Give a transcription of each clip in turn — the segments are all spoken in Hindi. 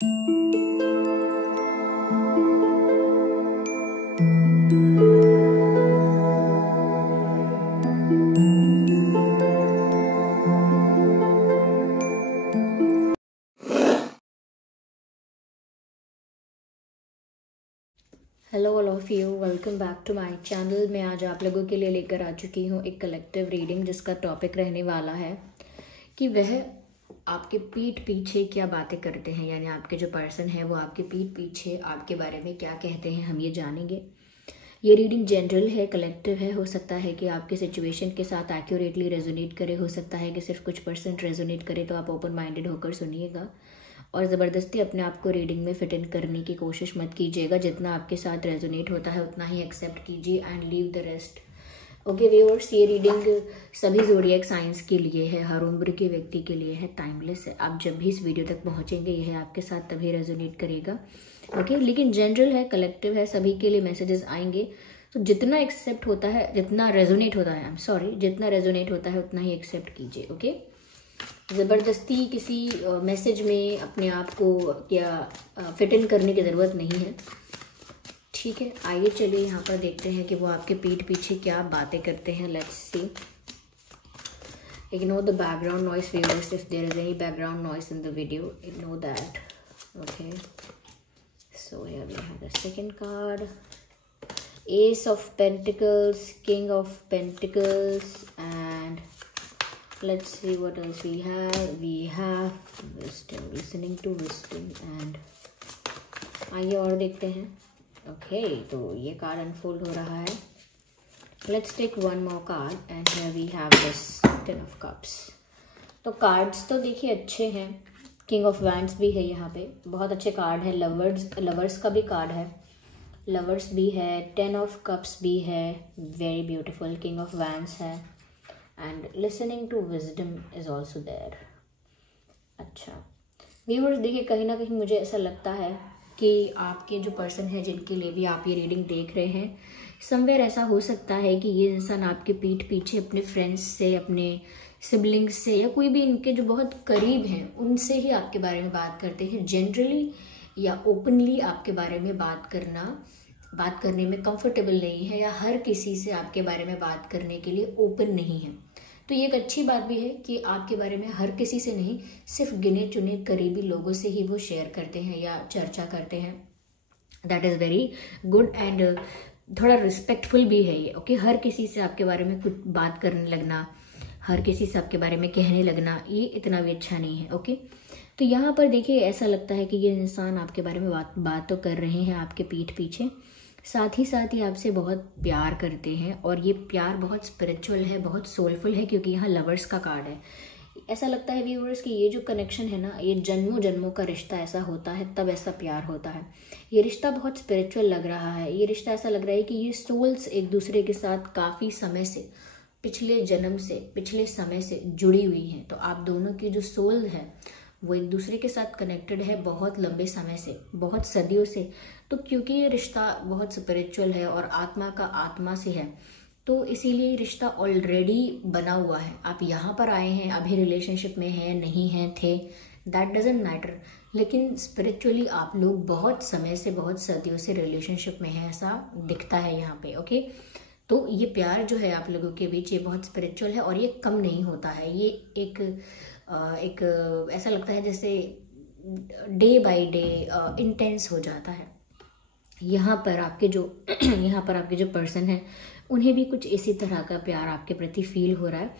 Hello all of you, welcome back to my channel. मैं आज आप लोगों के लिए लेकर आ चुकी हूँ एक कलेक्टिव रीडिंग, जिसका टॉपिक रहने वाला है कि वह आपके पीठ पीछे क्या बातें करते हैं। यानी आपके जो पर्सन है वो आपके पीठ पीछे आपके बारे में क्या कहते हैं, हम ये जानेंगे। ये रीडिंग जनरल है, कलेक्टिव है। हो सकता है कि आपके सिचुएशन के साथ एक्यूरेटली रेजोनेट करे, हो सकता है कि सिर्फ कुछ % रेजोनेट करे। तो आप ओपन माइंडेड होकर सुनिएगा और ज़बरदस्ती अपने आप को रीडिंग में फिट इन करने की कोशिश मत कीजिएगा। जितना आपके साथ रेजोनेट होता है उतना ही एक्सेप्ट कीजिए and leave the rest. Okay viewers, ये रीडिंग सभी ज़ोडिएक साइंस के लिए है, हर उम्र के व्यक्ति के लिए है, टाइमलेस है। आप जब भी इस वीडियो तक पहुंचेंगे यह आपके साथ तभी रेजोनेट करेगा। ओके, लेकिन जनरल है, कलेक्टिव है, सभी के लिए मैसेजेस आएंगे। तो जितना एक्सेप्ट होता है, जितना रेजोनेट होता है, जितना रेजोनेट होता है उतना ही एक्सेप्ट कीजिए। ओके, ज़बरदस्ती किसी मैसेज में अपने आप को क्या फिट इन करने की ज़रूरत नहीं है। ठीक है, आइए चलिए यहाँ पर देखते हैं कि वो आपके पीठ पीछे क्या बातें करते हैं। Let's see. Ignore the background noise viewers, if there is any background noise in the video, ignore that. Okay, so here we have the second card, ace of pentacles, king of pentacles, and let's see what else we have wisdom, listening to wisdom, and आइए और देखते हैं। ओके, तो ये कार्ड अनफोल्ड हो रहा है। Let's take one more card and here we have this 10 of cups. तो कार्ड्स तो देखिए अच्छे हैं, किंग ऑफ वैंड्स भी है यहाँ पे, बहुत अच्छे कार्ड है। लवर्स का भी कार्ड है, लवर्स भी है, 10 ऑफ कप्स भी है, very beautiful, king of wands है, and listening to wisdom is also there. अच्छा व्यूअर्स, देखिए कहीं ना कहीं मुझे ऐसा लगता है कि आपके जो पर्सन है जिनके लिए भी आप ये रीडिंग देख रहे हैं, समवेयर ऐसा हो सकता है कि ये इंसान आपके पीठ पीछे अपने फ्रेंड्स से, अपने सिबलिंग्स से, या कोई भी इनके जो बहुत करीब हैं उनसे ही आपके बारे में बात करते हैं। जनरली या ओपनली आपके बारे में बात करने में कंफर्टेबल नहीं है, या हर किसी से आपके बारे में बात करने के लिए ओपन नहीं है। तो ये एक अच्छी बात भी है कि आपके बारे में हर किसी से नहीं, सिर्फ गिने चुने करीबी लोगों से ही वो शेयर करते हैं या चर्चा करते हैं। That is very good and थोड़ा रिस्पेक्टफुल भी है ये। ओके, हर किसी से आपके बारे में कुछ बात करने लगना, हर किसी से आपके बारे में कहने लगना, ये इतना भी अच्छा नहीं है। ओके, तो यहाँ पर देखिए ऐसा लगता है कि ये इंसान आपके बारे में बात तो कर रहे हैं आपके पीठ पीछे, साथ ही आपसे बहुत प्यार करते हैं, और ये प्यार बहुत स्पिरिचुअल है, बहुत सोलफुल है, क्योंकि यहाँ लवर्स का कार्ड है। ऐसा लगता है व्यूअर्स कि ये जो कनेक्शन है ना, ये जन्मों जन्मों का रिश्ता ऐसा होता है, तब ऐसा प्यार होता है। ये रिश्ता बहुत स्पिरिचुअल लग रहा है। ये रिश्ता ऐसा लग रहा है कि ये सोल्स एक दूसरे के साथ काफ़ी समय से, पिछले जन्म से, पिछले समय से जुड़ी हुई हैं। तो आप दोनों की जो सोल है वो एक दूसरे के साथ कनेक्टेड है बहुत लंबे समय से, बहुत सदियों से। तो क्योंकि ये रिश्ता बहुत स्पिरिचुअल है और आत्मा का आत्मा से है, तो इसीलिए रिश्ता ऑलरेडी बना हुआ है। आप यहाँ पर आए हैं, अभी रिलेशनशिप में हैं, नहीं हैं, थे, दैट डजंट मैटर, लेकिन स्पिरिचुअली आप लोग बहुत समय से, बहुत सदियों से रिलेशनशिप में हैं, ऐसा दिखता है यहाँ पे। ओके, तो ये प्यार जो है आप लोगों के बीच, ये बहुत स्पिरिचुअल है और ये कम नहीं होता है। ये एक ऐसा लगता है जैसे डे बाय डे इंटेंस हो जाता है। यहाँ पर आपके जो पर्सन है उन्हें भी कुछ इसी तरह का प्यार आपके प्रति फील हो रहा है,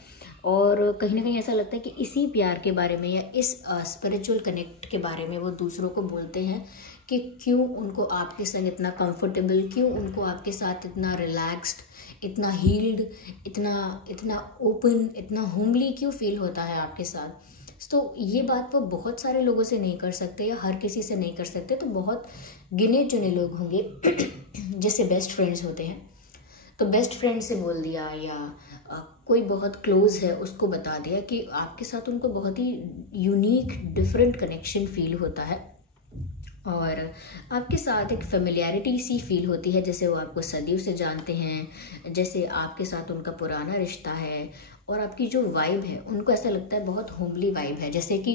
और कहीं ना कहीं ऐसा लगता है कि इसी प्यार के बारे में या इस स्पिरिचुअल कनेक्ट के बारे में वो दूसरों को बोलते हैं कि क्यों उनको आपके संग इतना कंफर्टेबल, क्यों उनको आपके साथ इतना रिलैक्स्ड, इतना हील्ड, इतना ओपन, इतना होमली क्यों फील होता है आपके साथ। तो ये बात वो बहुत सारे लोगों से नहीं कर सकते या हर किसी से नहीं कर सकते। तो बहुत गिने चुने लोग होंगे जैसे बेस्ट फ्रेंड्स होते हैं, तो बेस्ट फ्रेंड से बोल दिया, या कोई बहुत क्लोज है उसको बता दिया कि आपके साथ उनको बहुत ही यूनिक डिफरेंट कनेक्शन फील होता है, और आपके साथ एक फेमिलियरिटी सी फील होती है, जैसे वो आपको सदियों से जानते हैं, जैसे आपके साथ उनका पुराना रिश्ता है। और आपकी जो वाइब है, उनको ऐसा लगता है बहुत होमली वाइब है, जैसे कि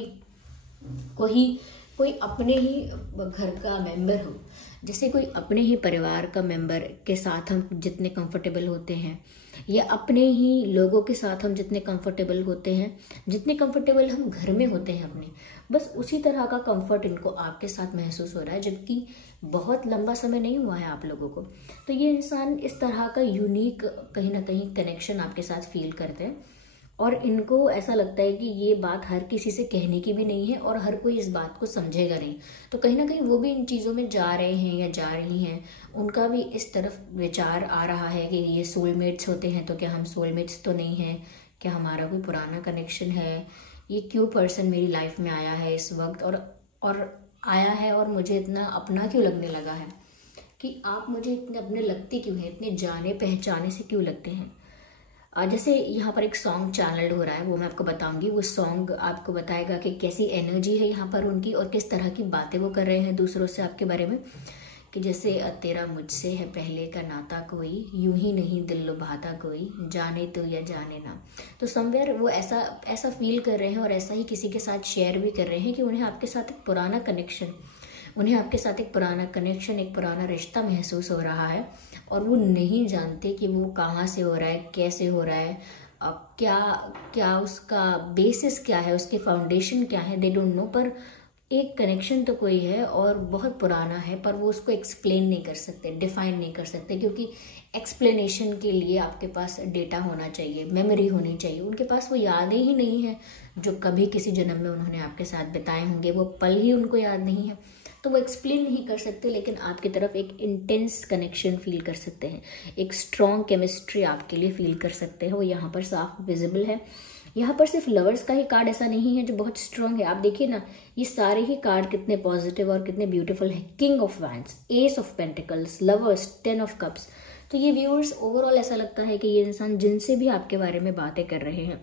कोई कोई अपने ही घर का मेंबर हो, जैसे कोई अपने ही परिवार का मेंबर के साथ हम जितने कंफर्टेबल होते हैं, या अपने ही लोगों के साथ हम जितने कंफर्टेबल होते हैं, जितने कंफर्टेबल हम घर में होते हैं अपने, बस उसी तरह का कंफर्ट इनको आपके साथ महसूस हो रहा है, जबकि बहुत लंबा समय नहीं हुआ है आप लोगों को। तो ये इंसान इस तरह का यूनिक कहीं ना कहीं कनेक्शन आपके साथ फील करते हैं, और इनको ऐसा लगता है कि ये बात हर किसी से कहने की भी नहीं है और हर कोई इस बात को समझेगा नहीं। तो कहीं ना कहीं वो भी इन चीज़ों में जा रहे हैं या जा रही हैं, उनका भी इस तरफ विचार आ रहा है कि ये सोलमेट्स होते हैं, तो क्या हम सोलमेट्स तो नहीं हैं, क्या हमारा कोई पुराना कनेक्शन है, ये क्यों पर्सन मेरी लाइफ में आया है इस वक्त, और आया है और मुझे इतना अपना क्यों लगने लगा है, कि आप मुझे इतने अपने लगते क्यों हैं, इतने जाने पहचाने से क्यों लगते हैं। जैसे यहाँ पर एक सॉन्ग चैनल्ड हो रहा है, वो मैं आपको बताऊंगी। वो सॉन्ग आपको बताएगा कि कैसी एनर्जी है यहाँ पर उनकी, और किस तरह की बातें वो कर रहे हैं दूसरों से आपके बारे में, कि जैसे तेरा मुझसे है पहले का नाता कोई, यूं ही नहीं दिल लुभाता कोई, जाने तो या जाने ना। तो समवेयर वो ऐसा फील कर रहे हैं और ऐसा ही किसी के साथ शेयर भी कर रहे हैं कि उन्हें आपके साथ एक पुराना कनेक्शन, एक पुराना रिश्ता महसूस हो रहा है, और वो नहीं जानते कि वो कहाँ से हो रहा है, कैसे हो रहा है, अब क्या उसका बेसिस क्या है, उसके फाउंडेशन क्या है, दे डोंट नो। पर एक कनेक्शन तो कोई है और बहुत पुराना है, पर वो उसको एक्सप्लेन नहीं कर सकते, डिफाइन नहीं कर सकते, क्योंकि एक्सप्लेनेशन के लिए आपके पास डेटा होना चाहिए, मेमोरी होनी चाहिए। उनके पास वो यादें ही नहीं है जो कभी किसी जन्म में उन्होंने आपके साथ बिताए होंगे, वो पल ही उनको याद नहीं है, तो वो एक्सप्लेन नहीं कर सकते, लेकिन आपकी तरफ एक इंटेंस कनेक्शन फील कर सकते हैं, एक स्ट्रॉन्ग केमिस्ट्री आपके लिए फील कर सकते हैं, वो यहाँ पर साफ विजिबल है। यहाँ पर सिर्फ लवर्स का ही कार्ड ऐसा नहीं है जो बहुत स्ट्रांग है, आप देखिए ना, ये सारे ही कार्ड कितने पॉजिटिव और कितने ब्यूटीफुल है। King of wands, S of pentacles, lovers, 10 of cups. तो ये व्यूअर्स ओवरऑल ऐसा लगता है कि ये इंसान जिनसे भी आपके बारे में बातें कर रहे हैं,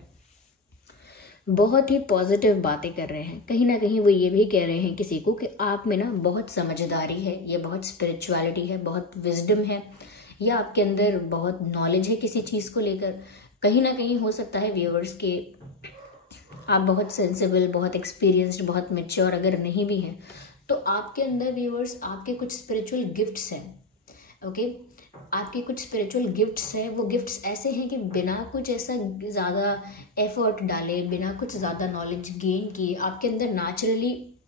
बहुत ही पॉजिटिव बातें कर रहे हैं। कहीं ना कहीं वो ये भी कह रहे हैं किसी को कि आप में ना बहुत समझदारी है, ये बहुत स्पिरिचुअलिटी है, बहुत विजडम है, या आपके अंदर बहुत नॉलेज है किसी चीज़ को लेकर। कहीं ना कहीं हो सकता है व्यूअर्स के आप बहुत सेंसिबल, बहुत एक्सपीरियंस्ड, बहुत मैच्योर अगर नहीं भी हैं, तो आपके अंदर व्यूअर्स आपके कुछ स्पिरिचुअल गिफ्ट्स हैं। ओके, आपके कुछ स्पिरिचुअल गिफ्ट्स हैं। वो गिफ्ट्स ऐसे हैं कि बिना कुछ ऐसा ज़्यादा एफर्ट डाले, बिना कुछ ज़्यादा नॉलेज गेन किए, आपके अंदर नेचुरली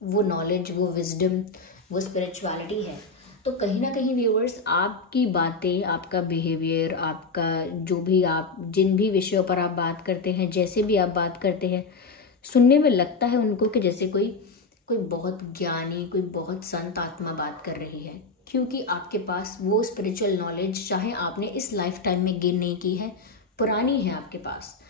वो नॉलेज, वो विजडम, वो स्पिरिचुअलिटी है। तो कहीं ना कहीं व्यूअर्स आपकी बातें, आपका बिहेवियर, आपका जो भी आप जिन भी विषयों पर आप बात करते हैं, जैसे भी आप बात करते हैं, सुनने में लगता है उनको कि जैसे कोई बहुत ज्ञानी, कोई बहुत संत आत्मा बात कर रही है, क्योंकि आपके पास वो स्पिरिचुअल नॉलेज, चाहे आपने इस लाइफ टाइम में गेन नहीं की है, पुरानी है आपके पास।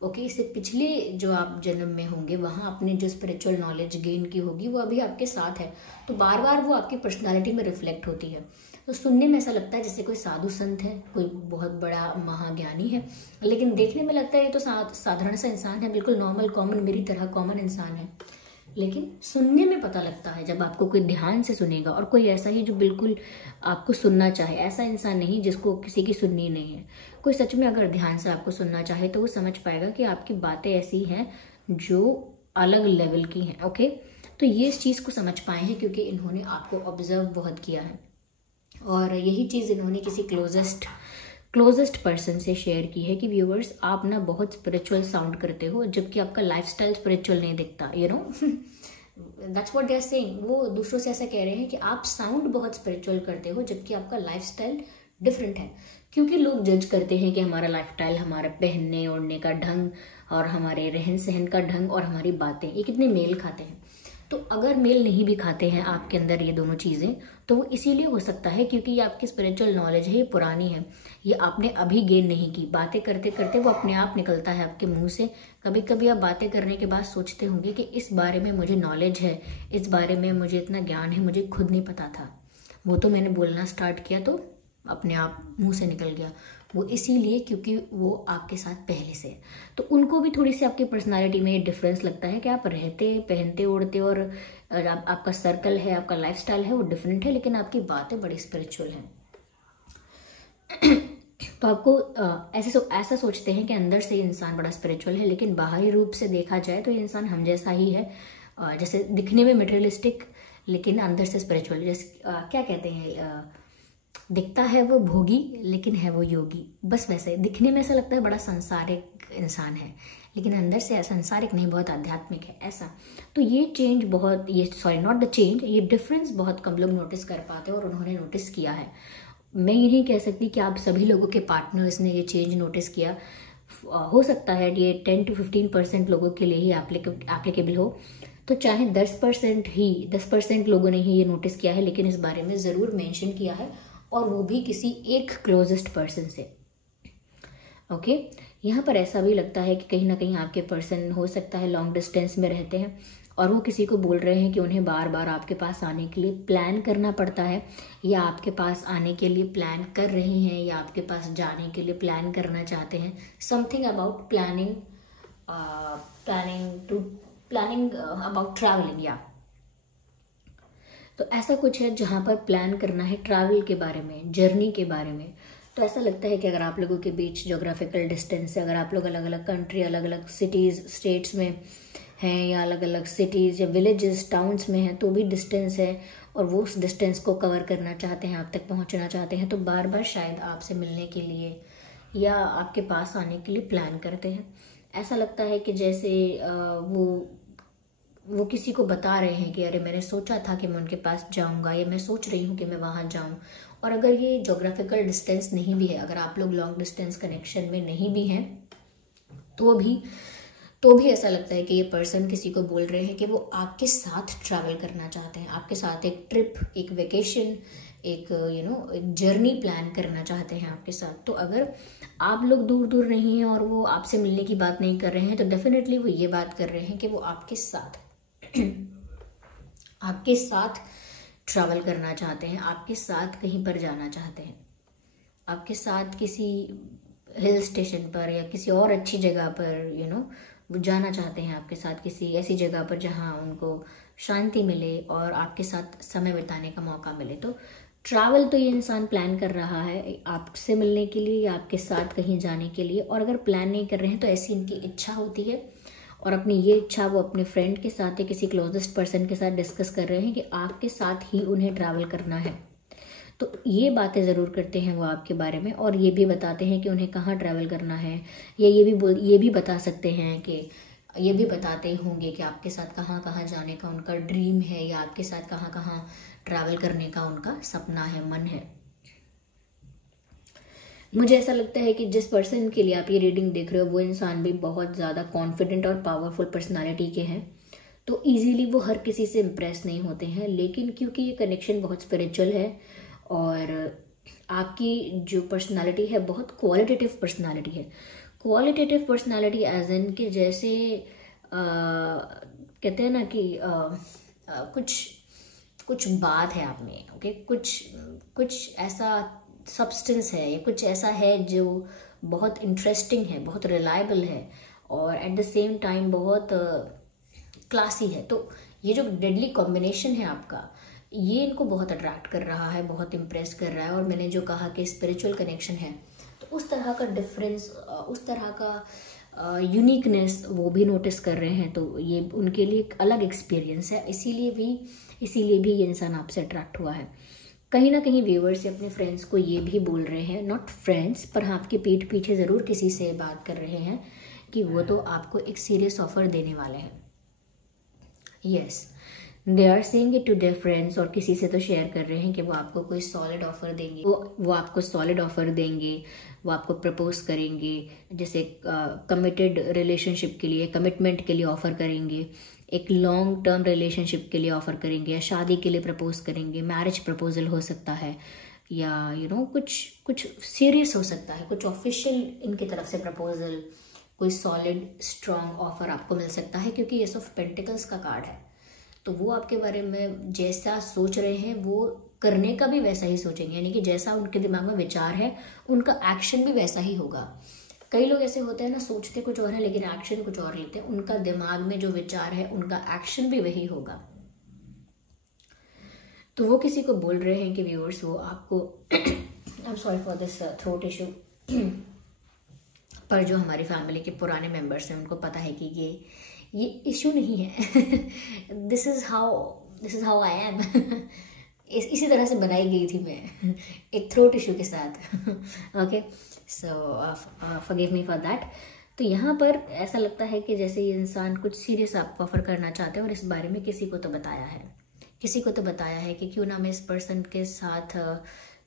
ओके, इससे पिछले जो आप जन्म में होंगे वहाँ आपने जो स्पिरिचुअल नॉलेज गेन की होगी वो अभी आपके साथ है, तो बार बार वो आपकी पर्सनालिटी में रिफ्लेक्ट होती है। तो सुनने में ऐसा लगता है जैसे कोई साधु संत है, कोई बहुत बड़ा महाज्ञानी है, लेकिन देखने में लगता है ये तो साधारण सा इंसान है, बिल्कुल नॉर्मल, कॉमन, मेरी तरह कॉमन इंसान है। लेकिन सुनने में पता लगता है जब आपको कोई ध्यान से सुनेगा, और कोई ऐसा ही जो बिल्कुल आपको सुनना चाहे, ऐसा इंसान नहीं जिसको किसी की सुननी नहीं है। कोई सच में अगर ध्यान से आपको सुनना चाहे तो वो समझ पाएगा कि आपकी बातें ऐसी हैं जो अलग लेवल की हैं। ओके, तो ये इस चीज़ को समझ पाए हैं क्योंकि इन्होंने आपको ऑब्जर्व बहुत किया है, और यही चीज़ इन्होंने किसी क्लोजेस्ट पर्सन से शेयर की है कि व्यूअर्स आप ना बहुत स्पिरिचुअल साउंड करते हो, जबकि आपका लाइफस्टाइल स्पिरिचुअल नहीं दिखता, you know. That's what they are saying. वो दूसरों से ऐसा कह रहे हैं कि आप साउंड बहुत स्पिरिचुअल करते हो, जबकि आपका लाइफस्टाइल डिफरेंट है। क्योंकि लोग जज करते हैं कि हमारा लाइफस्टाइल, हमारा पहनने ओढ़ने का ढंग और हमारे रहन सहन का ढंग और हमारी बातें, ये कितने मेल खाते हैं। तो अगर मेल नहीं भी खाते हैं आपके अंदर ये दोनों चीज़ें, तो वो इसीलिए हो सकता है क्योंकि ये आपकी स्पिरिचुअल नॉलेज है, ये पुरानी है, ये आपने अभी गेन नहीं की। बातें करते करते वो अपने आप निकलता है आपके मुंह से। कभी कभी आप बातें करने के बाद सोचते होंगे कि इस बारे में मुझे नॉलेज है, इस बारे में मुझे इतना ज्ञान है, मुझे खुद नहीं पता था, वो तो मैंने बोलना स्टार्ट किया तो अपने आप मुंह से निकल गया। वो इसीलिए क्योंकि वो आपके साथ पहले से है। तो उनको भी थोड़ी सी आपकी पर्सनालिटी में डिफरेंस लगता है कि आप रहते, पहनते, ओढ़ते और आपका सर्कल है, आपका लाइफस्टाइल है वो डिफरेंट है, लेकिन आपकी बातें बड़ी स्पिरिचुअल हैं। तो आपको ऐसा सोचते हैं कि अंदर से इंसान बड़ा स्पिरिचुअल है, लेकिन बाहरी रूप से देखा जाए तो ये इंसान हम जैसा ही है। जैसे दिखने में मटेरियलिस्टिक लेकिन अंदर से स्पिरिचुअल, जैसे क्या कहते हैं, दिखता है वो भोगी लेकिन है वो योगी, बस वैसे ही दिखने में ऐसा लगता है बड़ा संसारिक इंसान है, लेकिन अंदर से संसारिक नहीं, बहुत आध्यात्मिक है ऐसा। तो ये चेंज बहुत, ये सॉरी नॉट द चेंज, ये डिफरेंस बहुत कम लोग नोटिस कर पाते हैं और उन्होंने नोटिस किया है। मैं ये नहीं कह सकती कि आप सभी लोगों के पार्टनर्स ने ये चेंज नोटिस किया, हो सकता है ये 10 to 15% लोगों के लिए ही एप्लीकेबल हो, तो चाहे 10% लोगों ने ही ये नोटिस किया है, लेकिन इस बारे में ज़रूर मेंशन किया है, और वो भी किसी एक क्लोजेस्ट पर्सन से। ओके, यहाँ पर ऐसा भी लगता है कि कहीं ना कहीं आपके पर्सन हो सकता है लॉन्ग डिस्टेंस में रहते हैं और वो किसी को बोल रहे हैं कि उन्हें बार बार आपके पास आने के लिए प्लान करना पड़ता है, या आपके पास आने के लिए प्लान कर रहे हैं, या आपके पास जाने के लिए प्लान करना चाहते हैं। Something about planning about travelling, या तो ऐसा कुछ है जहाँ पर प्लान करना है ट्रैवल के बारे में, जर्नी के बारे में। तो ऐसा लगता है कि अगर आप लोगों के बीच ज्योग्राफिकल डिस्टेंस है, अगर आप लोग अलग अलग कंट्री, अलग अलग सिटीज़ स्टेट्स में हैं, या अलग अलग सिटीज़ या विलेजेस टाउन्स में हैं, तो भी डिस्टेंस है और वो उस डिस्टेंस को कवर करना चाहते हैं, आप तक पहुंचना चाहते हैं, तो बार बार शायद आपसे मिलने के लिए या आपके पास आने के लिए प्लान करते हैं। ऐसा लगता है कि जैसे वो किसी को बता रहे हैं कि अरे मैंने सोचा था कि मैं उनके पास जाऊंगा, या मैं सोच रही हूँ कि मैं वहाँ जाऊँ। और अगर ये ज्योग्राफिकल डिस्टेंस नहीं भी है, अगर आप लोग लॉन्ग डिस्टेंस कनेक्शन में नहीं भी हैं, तो भी ऐसा लगता है कि ये पर्सन किसी को बोल रहे हैं कि वो आपके साथ ट्रैवल करना चाहते हैं, आपके साथ एक ट्रिप, एक वेकेशन, एक एक जर्नी प्लान करना चाहते हैं आपके साथ। तो अगर आप लोग दूर दूर नहीं हैं और वो आपसे मिलने की बात नहीं कर रहे हैं, तो डेफिनेटली वो ये बात कर रहे हैं कि वो आपके साथ ट्रैवल करना चाहते हैं, आपके साथ कहीं पर जाना चाहते हैं, आपके साथ किसी हिल स्टेशन पर या किसी और अच्छी जगह पर वो जाना चाहते हैं, आपके साथ किसी ऐसी जगह पर जहां उनको शांति मिले और आपके साथ समय बिताने का मौका मिले। तो ट्रैवल तो ये इंसान प्लान कर रहा है आपसे मिलने के लिए या आपके साथ कहीं जाने के लिए। और अगर प्लान नहीं कर रहे हैं तो ऐसी इनकी इच्छा होती है, और अपनी ये इच्छा वो अपने फ्रेंड के साथ या किसी क्लोजेस्ट पर्सन के साथ डिस्कस कर रहे हैं कि आपके साथ ही उन्हें ट्रैवल करना है। तो ये बातें ज़रूर करते हैं वो आपके बारे में, और ये भी बताते हैं कि उन्हें कहाँ ट्रैवल करना है, या ये भी बता सकते हैं कि ये भी बताते होंगे कि आपके साथ कहाँ कहाँ जाने का उनका ड्रीम है, या आपके साथ कहाँ कहाँ ट्रैवल करने का उनका सपना है, मन है। मुझे ऐसा लगता है कि जिस पर्सन के लिए आप ये रीडिंग देख रहे हो वो इंसान भी बहुत ज़्यादा कॉन्फिडेंट और पावरफुल पर्सनालिटी के हैं, तो इजीली वो हर किसी से इम्प्रेस नहीं होते हैं। लेकिन क्योंकि ये कनेक्शन बहुत स्पिरिचुअल है और आपकी जो पर्सनालिटी है बहुत क्वालिटेटिव पर्सनालिटी है। क्वालिटेटिव पर्सनालिटी एज इन कि जैसे कहते हैं ना कि कुछ बात है आप में, ओके, कुछ ऐसा सब्सटेंस है या कुछ ऐसा है जो बहुत इंटरेस्टिंग है, बहुत रिलायबल है और एट द सेम टाइम बहुत क्लासी है। तो ये जो डेडली कॉम्बिनेशन है आपका, ये इनको बहुत अट्रैक्ट कर रहा है, बहुत इम्प्रेस कर रहा है। और मैंने जो कहा कि स्पिरिचुअल कनेक्शन है, तो उस तरह का डिफरेंस, उस तरह का यूनिकनेस वो भी नोटिस कर रहे हैं। तो ये उनके लिए एक अलग एक्सपीरियंस है, इसीलिए भी ये इंसान आपसे अट्रैक्ट हुआ है। कहीं ना कहीं व्यूअर्स से अपने फ्रेंड्स को ये भी बोल रहे हैं, नॉट फ्रेंड्स पर हाँ आपकी पीठ पीछे ज़रूर किसी से बात कर रहे हैं कि वो तो आपको एक सीरियस ऑफर देने वाले हैं। Yes, they are saying it to their friends, और किसी से तो शेयर कर रहे हैं कि वो आपको कोई सॉलिड ऑफर देंगे, वो आपको सॉलिड ऑफर देंगे, वो आपको प्रपोज करेंगे, जैसे कमिटेड रिलेशनशिप के लिए, कमिटमेंट के लिए ऑफर करेंगे, एक लॉन्ग टर्म रिलेशनशिप के लिए ऑफर करेंगे, या शादी के लिए प्रपोज करेंगे, मैरिज प्रपोजल हो सकता है, या कुछ सीरियस हो सकता है, कुछ ऑफिशियल इनकी तरफ से प्रपोजल, कोई सॉलिड स्ट्रॉन्ग ऑफर आपको मिल सकता है, क्योंकि एस ऑफ पेंटिकल्स का कार्ड है। तो वो आपके बारे में जैसा सोच रहे हैं वो करने का भी वैसा ही सोचेंगे, यानी कि जैसा उनके दिमाग में विचार है उनका एक्शन भी वैसा ही होगा। कई लोग ऐसे होते हैं ना, सोचते कुछ और है लेकिन एक्शन कुछ और लेते हैं, उनका दिमाग में जो विचार है उनका एक्शन भी वही होगा। तो वो किसी को बोल रहे हैं कि व्यूअर्स वो आपको I am sorry for this throat issue, पर जो हमारी फैमिली के पुराने मेंबर्स हैं उनको पता है कि ये इशू नहीं है। This is how I am. इसी तरह से बनाई गई थी मैं, एक थ्रोट इशू के साथ। Okay, so forgive me for that. तो यहाँ पर ऐसा लगता है कि जैसे ये इंसान कुछ सीरियस आपको ऑफर करना चाहते हैं और इस बारे में किसी को तो बताया है कि क्यों ना मैं इस पर्सन के साथ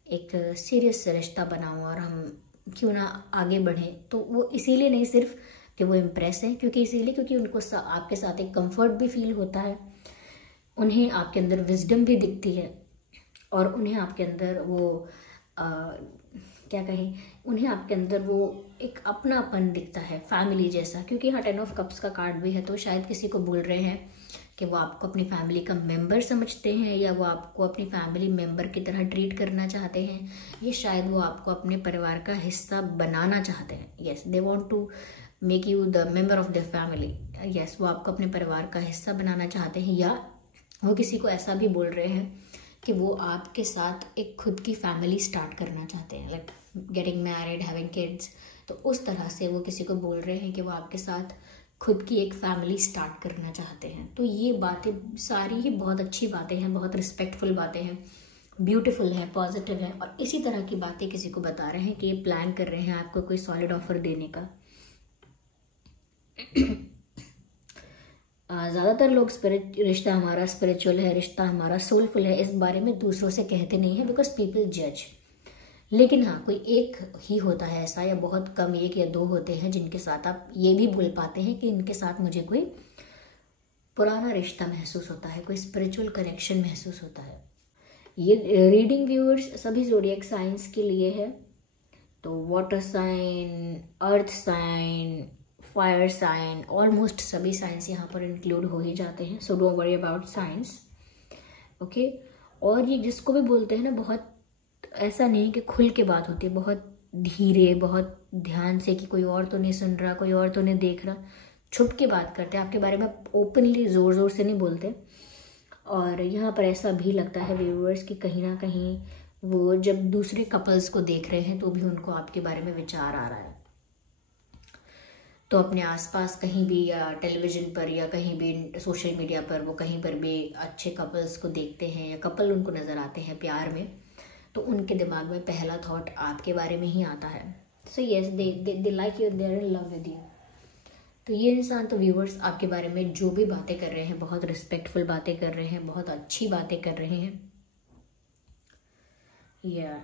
एक सीरियस रिश्ता बनाऊं और हम क्यों ना आगे बढ़ें। तो वो इसीलिए नहीं सिर्फ कि वो इम्प्रेस हैं, क्योंकि उनको आपके साथ एक कंफर्ट भी फील होता है, उन्हें आपके अंदर विजडम भी दिखती है और उन्हें आपके अंदर वो क्या कहें, उन्हें आपके अंदर वो एक अपनापन दिखता है, फैमिली जैसा। क्योंकि यहाँ 10 ऑफ कप्स का कार्ड भी है, तो शायद किसी को बोल रहे हैं कि वो आपको अपनी फैमिली का मेंबर समझते हैं या वो आपको अपनी फैमिली मेंबर की तरह ट्रीट करना चाहते हैं, ये शायद वो आपको अपने परिवार का हिस्सा बनाना चाहते हैं। Yes, they want to make you the member of the family. Yes, वो आपको अपने परिवार का हिस्सा बनाना चाहते हैं, या वो किसी को ऐसा भी बोल रहे हैं कि वो आपके साथ एक खुद की फैमिली स्टार्ट करना चाहते हैं, like getting married, having kids. तो उस तरह से वो किसी को बोल रहे हैं कि वो आपके साथ खुद की एक फैमिली स्टार्ट करना चाहते हैं। तो ये बातें सारी ही बहुत अच्छी बातें हैं, बहुत रिस्पेक्टफुल बातें हैं, ब्यूटीफुल है, पॉजिटिव है। और इसी तरह की बातें किसी को बता रहे हैं कि ये प्लान कर रहे हैं आपको कोई सॉलिड ऑफर देने का। ज़्यादातर लोग रिश्ता हमारा स्पिरिचुअल है, रिश्ता हमारा सोलफुल है, इस बारे में दूसरों से कहते नहीं है, बिकॉज पीपल जज। लेकिन हाँ, कोई एक ही होता है ऐसा, या बहुत कम, 1 या 2 होते हैं जिनके साथ आप ये भी बोल पाते हैं कि इनके साथ मुझे कोई पुराना रिश्ता महसूस होता है, कोई स्पिरिचुअल कनेक्शन महसूस होता है। ये रीडिंग व्यूअर्स सभी ज़ोडिएक साइंस के लिए है। तो water sign, earth sign, fire sign, almost सभी साइंस यहाँ पर इंक्लूड हो ही जाते हैं। So don't worry about signs, okay. और ये जिसको भी बोलते हैं ना, बहुत ऐसा नहीं कि खुल के बात होती है, बहुत धीरे, बहुत ध्यान से, कि कोई और तो नहीं सुन रहा, कोई और तो नहीं देख रहा, छुप के बात करते हैं आपके बारे में, ओपनली ज़ोर ज़ोर से नहीं बोलते। और यहाँ पर ऐसा भी लगता है व्यूअर्स कि कहीं ना कहीं वो जब दूसरे कपल्स को देख रहे हैं तो भी उनको आपके बारे में विचार आ रहा है। तो अपने आसपास कहीं भी, या टेलीविज़न पर, या कहीं भी सोशल मीडिया पर, वो कहीं पर भी अच्छे कपल्स को देखते हैं या कपल उनको नज़र आते हैं प्यार में, तो उनके दिमाग में पहला थॉट आपके बारे में ही आता है। So yes, they like you, they are in love with you. तो ये इंसान, तो व्यूअर्स आपके बारे में जो भी बातें कर रहे हैं, बहुत रिस्पेक्टफुल बातें कर रहे हैं, बहुत अच्छी बातें कर रहे हैं। या